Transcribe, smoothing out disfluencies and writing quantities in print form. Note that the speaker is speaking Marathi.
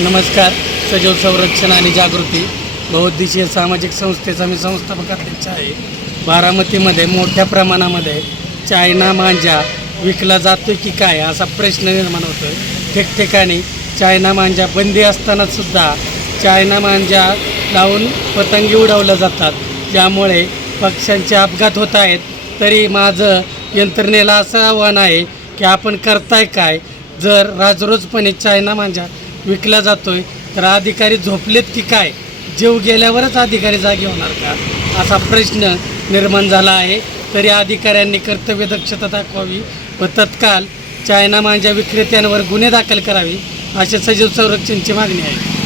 नमस्कार. सजीव संरक्षण आणि जागृती बहुउद्देशीय सामाजिक संस्थेचा मी संस्थापक अध्यक्ष आहे. बारामतीमध्ये मोठ्या प्रमाणामध्ये चायना मांजा विकला जातो की काय असा प्रश्न निर्माण होतो आहे. ठिकठिकाणी चायना मांजा बंदी असतानासुद्धा चायना मांजा लावून पतंगी उडवल्या जातात, ज्यामुळे पक्ष्यांचे अपघात होत आहेत. तरी माझं यंत्रणेला असं आव्हान आहे की आपण करताय काय? जर राजरोजपणे चायना मांजा विकला जातो आहे तर अधिकारी झोपलेत की काय? जीव गेल्यावरच अधिकारी जागे होणार का असा प्रश्न निर्माण झाला आहे. तरी अधिकाऱ्यांनी कर्तव्यदक्षता दाखवावी व तत्काळ चायना मांजा विक्रेत्यांवर गुन्हे दाखल करावे अशी सजीव संरक्षणची मागणी आहे.